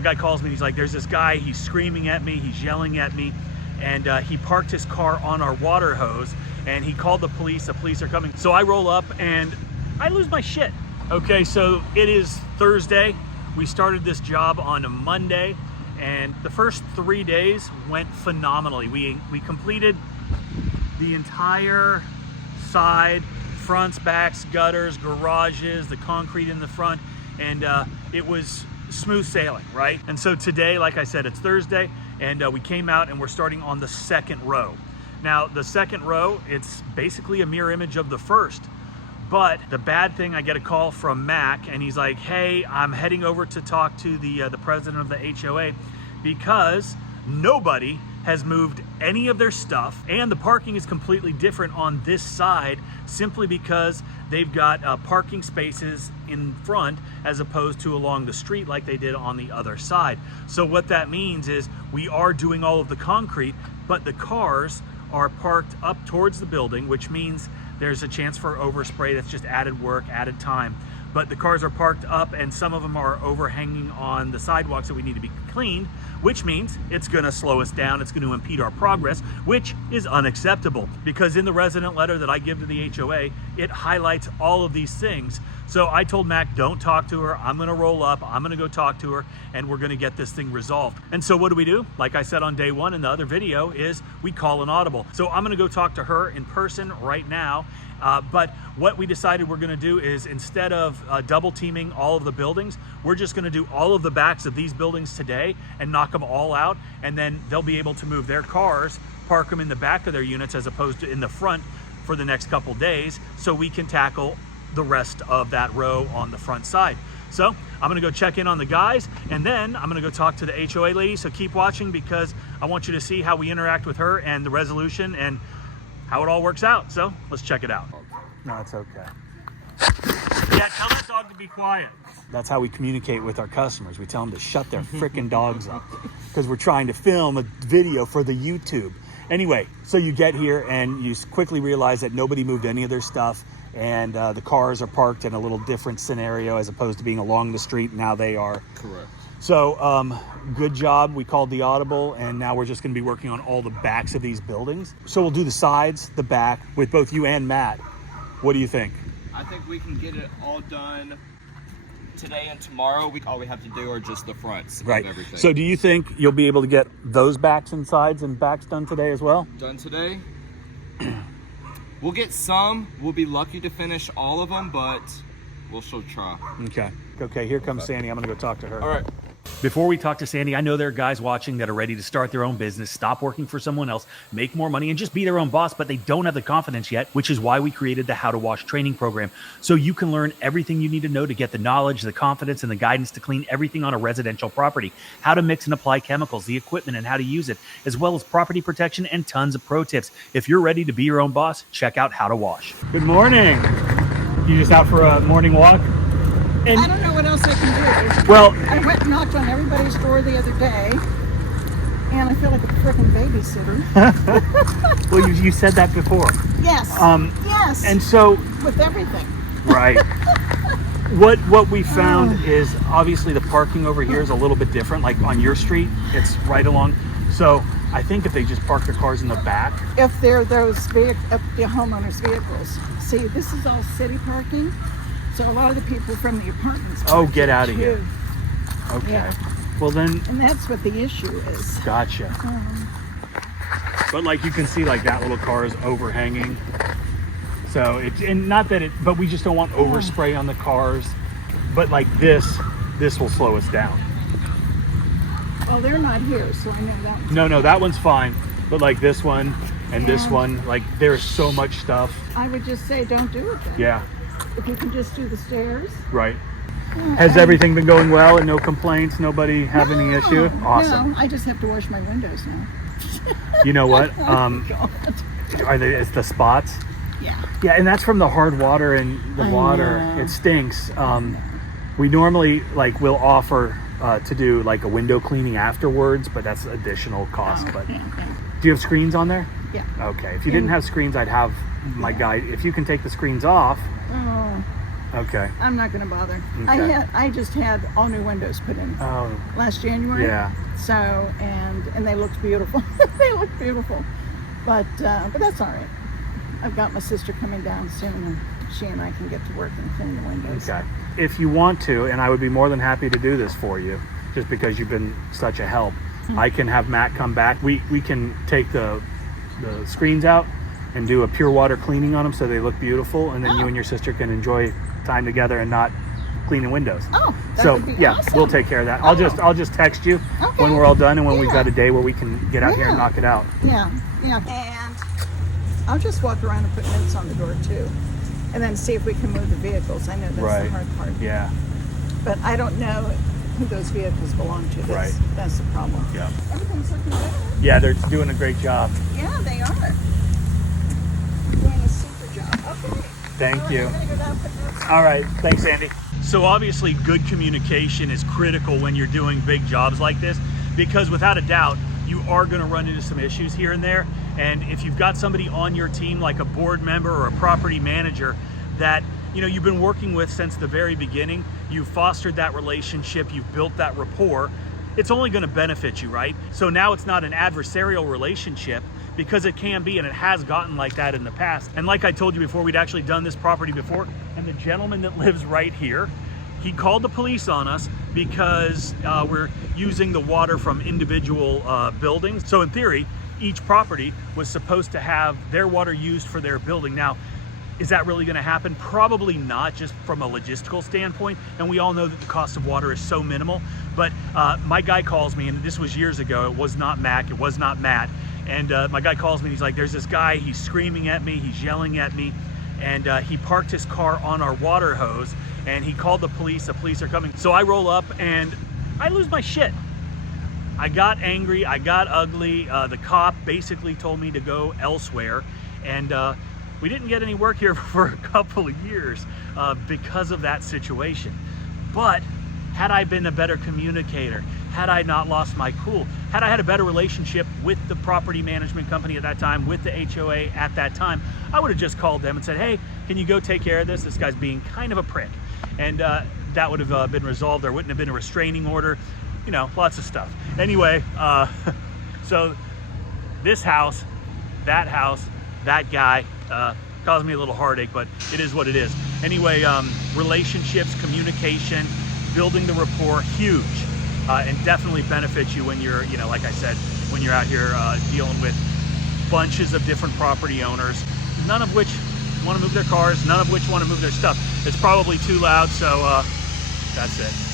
my guy calls me and he's like, there's this guy, he's screaming at me, he's yelling at me, and he parked his car on our water hose, and he called the police are coming. So I roll up and I lose my shit. Okay, so it is Thursday. We started this job on a Monday, and the first 3 days went phenomenally. We completed the entire side, fronts, backs, gutters, garages, the concrete in the front, and it was smooth sailing, right? And so today, like I said, it's Thursday, and we came out and we're starting on the second row. Now, the second row, it's basically a mirror image of the first. But the bad thing, I get a call from Mac, and he's like, hey, I'm heading over to talk to the president of the HOA because nobody has moved any of their stuff, and the parking is completely different on this side simply because they've got parking spaces in front as opposed to along the street like they did on the other side. So what that means is we are doing all of the concrete, but the cars are parked up towards the building, which means there's a chance for overspray. That's just added work, added time. But the cars are parked up, and some of them are overhanging on the sidewalks that we need to be cleaned, which means it's gonna slow us down, it's gonna impede our progress, which is unacceptable, because in the resident letter that I give to the HOA, it highlights all of these things. So I told Mac, don't talk to her, I'm gonna roll up, I'm gonna go talk to her, and we're gonna get this thing resolved. And so what do? Like I said on day one in the other video, is we call an audible. So I'm gonna go talk to her in person right now. But what we decided we're gonna do is, instead of double teaming all of the buildings, we're just gonna do all of the backs of these buildings today and knock them all out, and then they'll be able to move their cars, park them in the back of their units as opposed to in the front for the next couple days, so we can tackle the rest of that row on the front side. So I'm gonna go check in on the guys, and then I'm gonna go talk to the HOA lady. So keep watching, because I want you to see how we interact with her and the resolution and how it all works out. So let's check it out. No, it's okay. Yeah, tell that dog to be quiet. That's how we communicate with our customers. We tell them to shut their freaking dogs up, because we're trying to film a video for the YouTube. Anyway, so you get here and you quickly realize that nobody moved any of their stuff, and the cars are parked in a little different scenario as opposed to being along the street. Now they are. Correct. So good job. We called the audible, and now we're just going to be working on all the backs of these buildings. So we'll do the sides, the back, with both you and Matt. What do you think? I think we can get it all done today and tomorrow. All we have to do are just the fronts. Right. Of everything. So do you think you'll be able to get those backs and sides and backs done today as well? Done today? We'll get some. We'll be lucky to finish all of them, but we'll still try. Okay, here comes Sandy. I'm going to go talk to her. All right. Before we talk to Sandy, I know there are guys watching that are ready to start their own business, stop working for someone else, make more money, and just be their own boss, but they don't have the confidence yet, which is why we created the How to Wash training program. So you can learn everything you need to know to get the knowledge, the confidence, and the guidance to clean everything on a residential property, how to mix and apply chemicals, the equipment, and how to use it, as well as property protection and tons of pro tips. If you're ready to be your own boss, check out How to Wash. Good morning. You just out for a morning walk? And I don't know what else I can do. Well, I went and knocked on everybody's door the other day, and I feel like a freaking babysitter. well, you said that before. Yes. Yes. And so with everything. Right. What we found is, obviously the parking over here is a little bit different. Like on your street, it's right along. So I think if they just park their cars in the back. If they're the homeowners' vehicles. See, this is all city parking. So a lot of the people from the apartments. Oh, get out of here. Okay. Yeah. Well then. And that's what the issue is. Gotcha. But like you can see, like that little car is overhanging. So it's, and not that it, but we just don't want overspray on the cars. But like this will slow us down. Well, they're not here, so I know that. No, that one's fine. But like this one and this one, like there's so much stuff. I would just say don't do it then. Yeah. If you can just do the stairs. Right. Has everything been going well and no complaints? Nobody have any issue? Awesome. No, I just have to wash my windows now. You know what? Oh, It's the spots? yeah. Yeah, and that's from the hard water and the water. know. It stinks. We normally will offer to do like a window cleaning afterwards, but that's additional cost. Oh, But okay. do you have screens on there? Yeah. Okay. If you didn't have screens, I'd have my guy. If you can take the screens off, Oh, Okay. I'm not going to bother. Okay. I just had all new windows put in last January. Yeah. So and they looked beautiful. They look beautiful, but that's all right. I've got my sister coming down soon, and she and I can get to work and clean the windows. Okay. If you want to, and I would be more than happy to do this for you, just because you've been such a help, I can have Matt come back. We can take the screens out and do a pure water cleaning on them so they look beautiful, and then you and your sister can enjoy time together and not clean the windows. Oh, that would be awesome. We'll take care of that. I'll just text you when we're all done and when we've got a day where we can get out here and knock it out. Yeah. And I'll just walk around and put notes on the door too, and then see if we can move the vehicles. I know that's the hard part. Yeah. But I don't know who those vehicles belong to. That's the problem. Yeah. Everything's looking good. Yeah, they're doing a great job. Yeah, they are. Doing a super job. Okay. Thank you. I'm gonna go down and put notes on. All right. Thanks, Andy. So obviously good communication is critical when you're doing big jobs like this, because without a doubt, you are going to run into some issues here and there. And if you've got somebody on your team, like a board member or a property manager that you've been working with since the very beginning, you've fostered that relationship, you've built that rapport, it's only going to benefit you, right? So now it's not an adversarial relationship, because it can be, and it has gotten like that in the past. And like I told you before, we'd actually done this property before, and the gentleman that lives right here, he called the police on us because we're using the water from individual buildings. So in theory, each property was supposed to have their water used for their building. Now, is that really going to happen? Probably not, just from a logistical standpoint. And we all know that the cost of water is so minimal. But my guy calls me, and this was years ago. It was not Mac, it was not Matt. And my guy calls me, and he's like, there's this guy, he's screaming at me, he's yelling at me, and he parked his car on our water hose, and he called the police are coming. So I roll up, and I lose my shit. I got angry, I got ugly. The cop basically told me to go elsewhere, and we didn't get any work here for a couple of years because of that situation. But had I been a better communicator, had I not lost my cool, had I had a better relationship with the property management company at that time, with the HOA at that time, I would have just called them and said, hey, can you go take care of this? This guy's being kind of a prick. And that would have been resolved. There wouldn't have been a restraining order, lots of stuff. Anyway, so this house, that guy, caused me a little heartache, but it is what it is. Anyway, relationships, communication, building the rapport, huge. And definitely benefits you when you're, like I said, when you're out here dealing with bunches of different property owners, none of which want to move their cars, none of which want to move their stuff. It's probably too loud, so that's it.